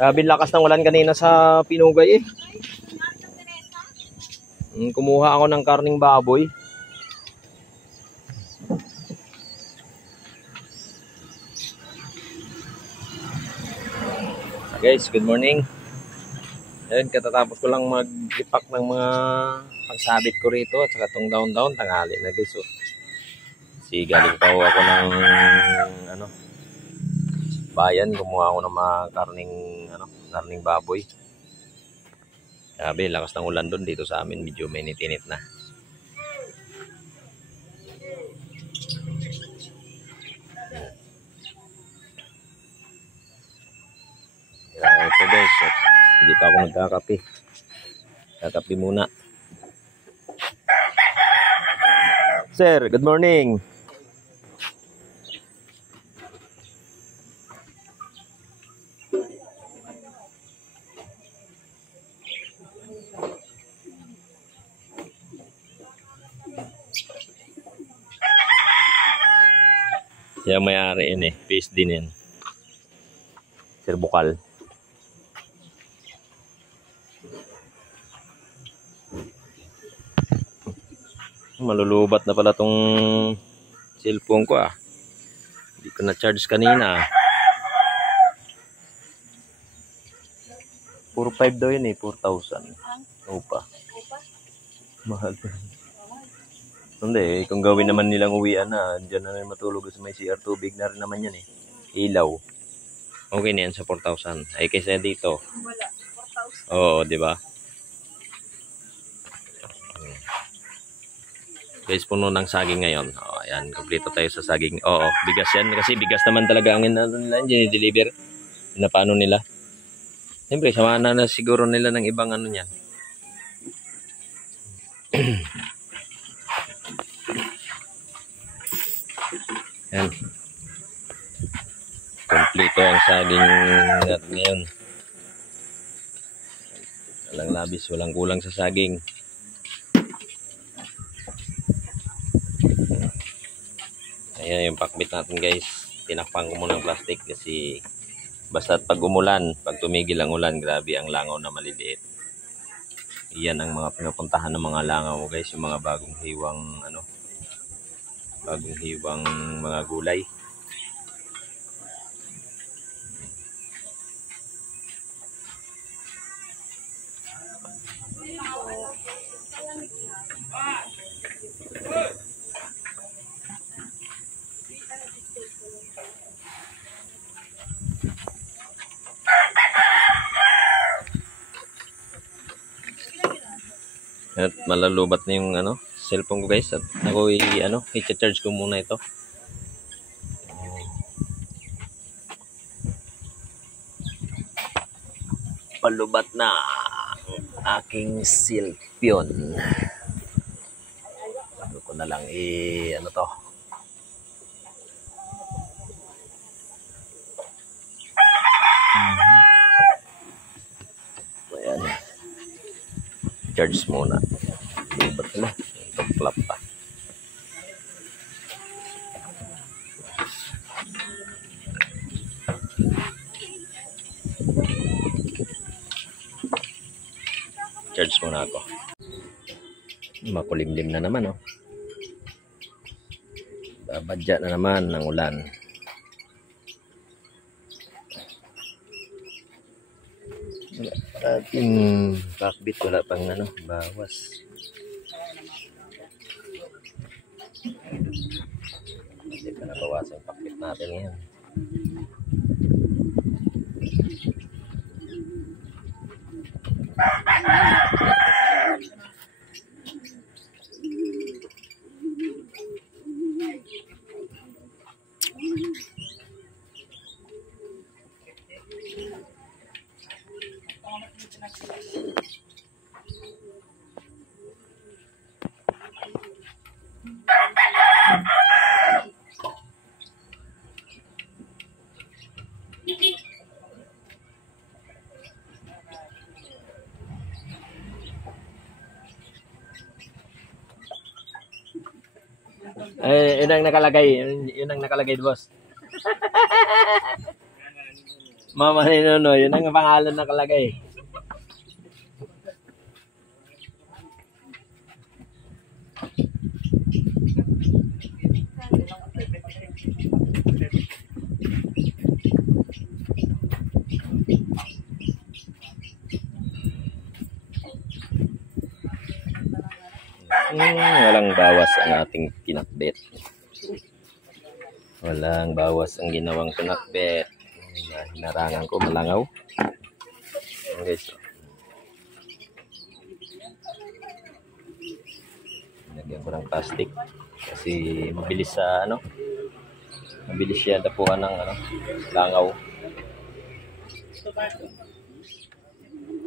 Grabe lakas ng ulan kanina sa Pinugay eh. Kumuha ako ng karning baboy. Guys, good morning. Ayun, katatapos ko lang mag-ipak ng mga pagsabit ko rito at saka itong down tanghali na guys. So, galing pa ako ng bayan, kumuha ako ng mga karning baboy. Sabi, lakas ng ulan doon dito sa amin, medyo mainit-init na. Ito guys, hindi pa ako nagkakape. Kakape muna. Sir, good morning. Siya may-ari yan eh, face din yan. Sir Bukal. Malulubat na pala tong cellphone ko ah. Hindi ko na-charge kanina. 4,500 daw yun eh, 4,000. Opa. Mahal pa. Hindi, kung gawin naman nilang uwian na, dyan na rin matulog sa may CR, tubig na rin naman yan eh. Ilaw. Okay na yan sa 4,000. Ay kaysa dito. Wala, 4,000. Oo, di ba? Guys, puno ng saging ngayon. Oh, ayan, kompleto tayo sa saging. Oo, bigas yan. Kasi bigas naman talaga ang nila deliver. Na paano nila? Siyempre, samahan na siguro nila ng ibang ano niyan. Yan. Kompleto ang saging natin ngayon. Walang labis, walang kulang sa saging. Ayan yung pakbit natin guys. Tinakpan ko muna ng plastic kasi basta't pag umulan, pag tumigil ang ulan, grabe ang langaw na maliliit. Iyan ang mga pinupuntahan ng mga langaw guys, yung mga bagong hiwang mga gulay. At malalubat na yung cellphone ko guys, at ako i-charge ko muna ito. Palubat na aking cellphone. Bago ko na lang to. Ayan. Charge muna. Lubat na. Pag-clap pa. Charge muna ako. Makulimlim na naman oh. Babadya na naman ng ulan. Ating pakbit wala pang bawas. Hindi pa nabawasan yung pakbit natin ngayon. Yun ang nakalagay, boss. Mama ni Nono, yun ang pangalan nakalagay. Walang bawas ang ating pinakbet. Walang bawas ang ginawang pinakbet. Hinarangan ko, malangaw. Okay, so. Lagyan ko ng plastic. Kasi mabilis sa mabilis siya dapuan ng langaw.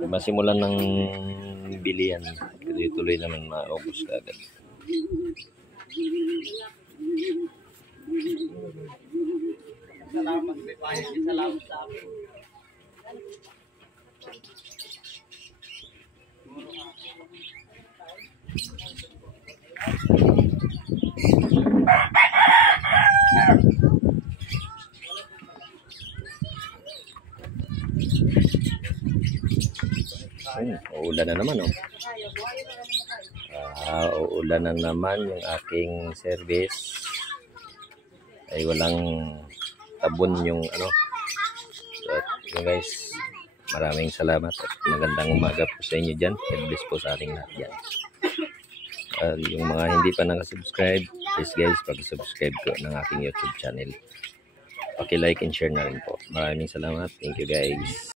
Masimulan ng bilian. Tuloy-tuloy naman maubos ka agad. Salamat sa akin. Uulan na naman, oh. Uulan na naman yung aking service. Ay walang tabon yung So, yun guys, maraming salamat at magandang umaga po sa inyo dyan. God bless po sa ating lahat dyan. Yung mga hindi pa nakasubscribe, please guys, pag-subscribe ko ng aking YouTube channel. Paki-like and share na rin po. Maraming salamat. Thank you guys.